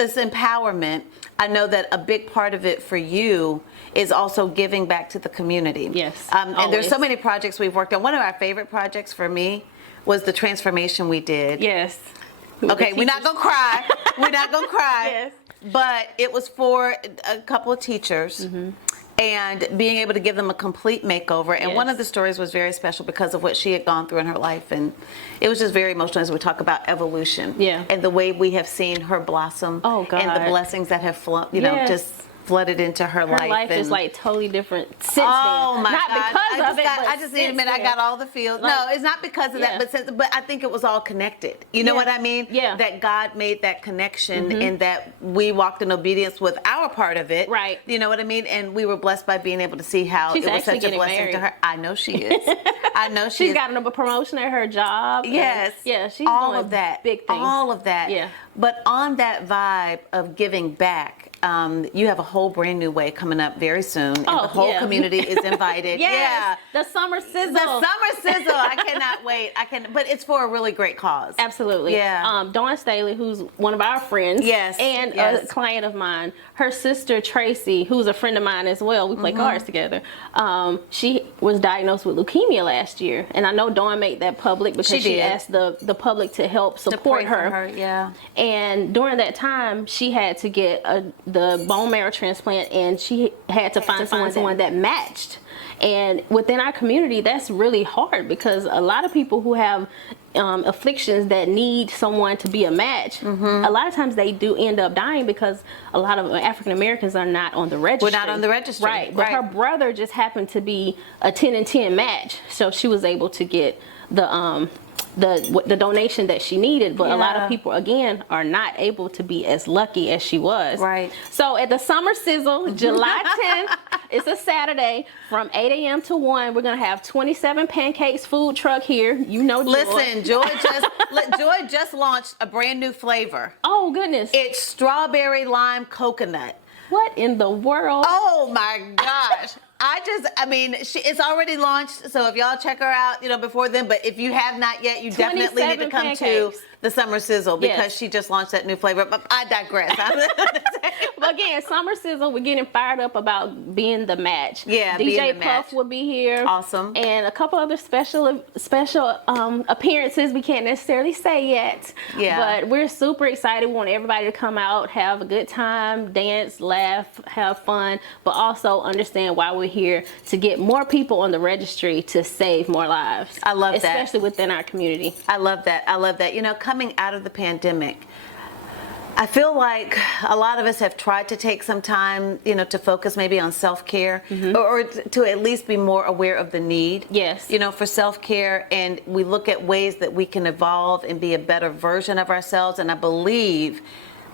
this empowerment, I know that a big part of it for you is also giving back to the community. Yes, and there's so many projects we've worked on. One of our favorite projects for me was the transformation we did. Yes. Okay, we're not gonna cry. We're not gonna cry. Yes. But it was for a couple of teachers. And being able to give them a complete makeover. And one of the stories was very special because of what she had gone through in her life. And it was just very emotional as we talk about evolution. Yeah. And the way we have seen her blossom. Oh, God. And the blessings that have, just flooded into her life. Her life is like totally different since then. Oh my not God. because of it, but I just need a minute. I got all the feels. Like, no, it's not because of that, but I think it was all connected. You know what I mean? Yeah. That God made that connection and that we walked in obedience with our part of it. Right. You know what I mean? And we were blessed by being able to see how She's it was such a actually blessing getting to her. married. I know she is. I know She's gotten a promotion at her job. Yes. Yeah, she's all doing of that. big things. All of that. Yeah. But on that vibe of giving back, you have a whole brand new way coming up very soon. And the whole community is invited. Yes, the Summer Sizzle. The Summer Sizzle. I cannot wait. But it's for a really great cause. Absolutely. Yeah. Dawn Staley, who's one of our friends. Yes. And a client of mine. Her sister, Tracy, who's a friend of mine as well. We play cards together. She was diagnosed with leukemia last year. And I know Dawn made that public because she asked the public to help support her. Yeah. And during that time, she had to get the bone marrow transplant, and she had to find someone that matched. And within our community, that's really hard because a lot of people who have afflictions that need someone to be a match, a lot of times they do end up dying because a lot of African Americans are not on the registry. We're not on the registry. Right. But her brother just happened to be a 10 and 10 match, so she was able to get the donation that she needed, but a lot of people again are not able to be as lucky as she was. Right. So at the Summer Sizzle, July 10th, it's a Saturday from 8 a.m. to 1. We're gonna have 27 Pancakes food truck here. You know, Joy. Listen, Joy just launched a brand new flavor. Oh goodness! It's strawberry lime coconut. What in the world? Oh my gosh. It's already launched, so if y'all check her out, before then, but if you have not yet, you definitely need to come to the Summer Sizzle because she just launched that new flavor. But I digress. But again, Summer Sizzle, we're getting fired up about being the match. Yeah, DJ Puff will be here. Awesome. And a couple other special appearances we can't necessarily say yet. Yeah. But we're super excited. We want everybody to come out, have a good time, dance, laugh, have fun, but also understand why we're here to get more people on the registry to save more lives. I love that. Especially within our community. I love that. I love that. Coming out of the pandemic, I feel like a lot of us have tried to take some time, to focus maybe on self-care or to at least be more aware of the need. Yes. For self-care, and we look at ways that we can evolve and be a better version of ourselves. And I believe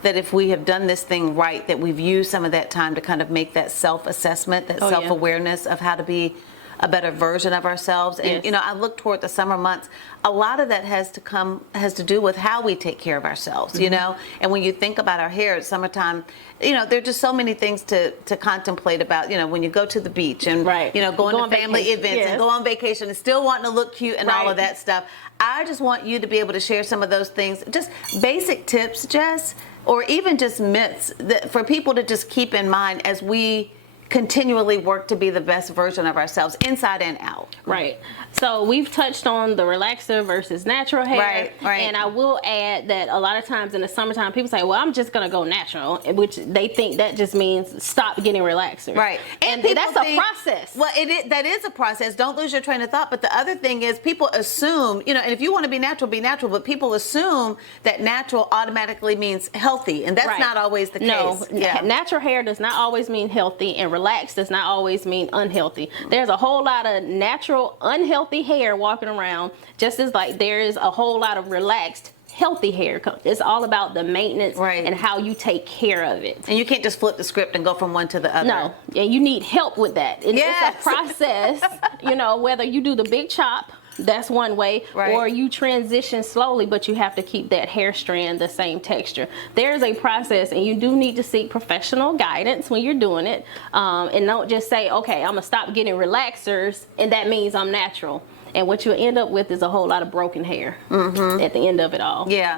that if we have done this thing right, that we've used some of that time to kind of make that self-assessment, that self-awareness of how to be a better version of ourselves. And I look toward the summer months. A lot of that has to do with how we take care of ourselves, and when you think about our hair, it's summertime, there are just so many things to contemplate about, when you go to the beach and going to family events and go on vacation and still wanting to look cute and all of that stuff. I just want you to be able to share some of those things, just basic tips, Jess, or even just myths that for people to just keep in mind as we continually work to be the best version of ourselves inside and out. Right. So we've touched on the relaxer versus natural hair. Right. And I will add that a lot of times in the summertime, people say, well, I'm just going to go natural, which they think that just means stop getting relaxers. Right. And that's a process. Well, that is a process. Don't lose your train of thought. But the other thing is people assume, and if you want to be natural, but people assume that natural automatically means healthy. And that's not always the case. No, natural hair does not always mean healthy, and relaxed does not always mean unhealthy. There's a whole lot of natural, unhealthy hair walking around, just as like there is a whole lot of relaxed, healthy hair. It's all about the maintenance and how you take care of it. And you can't just flip the script and go from one to the other. No, and you need help with that. It's a process, whether you do the big chop, that's one way, or you transition slowly, but you have to keep that hair strand the same texture. There's a process, and you do need to seek professional guidance when you're doing it, and don't just say, okay, I'm gonna stop getting relaxers and that means I'm natural. And what you'll end up with is a whole lot of broken hair at the end of it all. Yeah.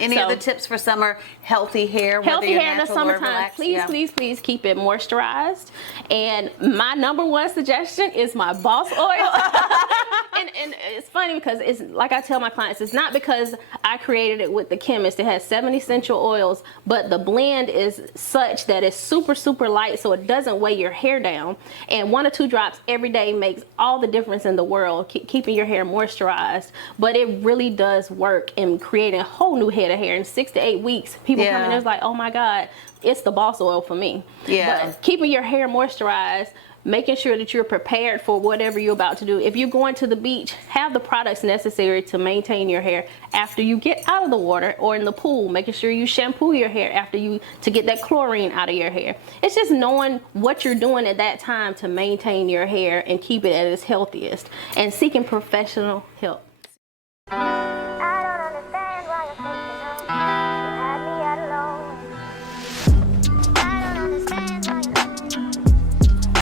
Any So- other tips for summer healthy hair? whether Healthy you're hair in the natural or summertime. relaxed? Please, Yeah. please keep it moisturized. And my number one suggestion is my Boss Oil. and it's funny because it's like I tell my clients, it's not because I created it with the chemist. It has 7 essential oils, but the blend is such that it's super, super light, so it doesn't weigh your hair down. And 1 or 2 drops every day makes all the difference in the world, keeping your hair moisturized. But it really does work in creating a whole new head of hair. In 6 to 8 weeks, people come in and it's like, oh my God, it's the Boss Oil for me. Yeah. But keeping your hair moisturized, making sure that you're prepared for whatever you're about to do. If you're going to the beach, have the products necessary to maintain your hair after you get out of the water or in the pool, making sure you shampoo your hair to get that chlorine out of your hair. It's just knowing what you're doing at that time to maintain your hair and keep it at its healthiest and seeking professional help.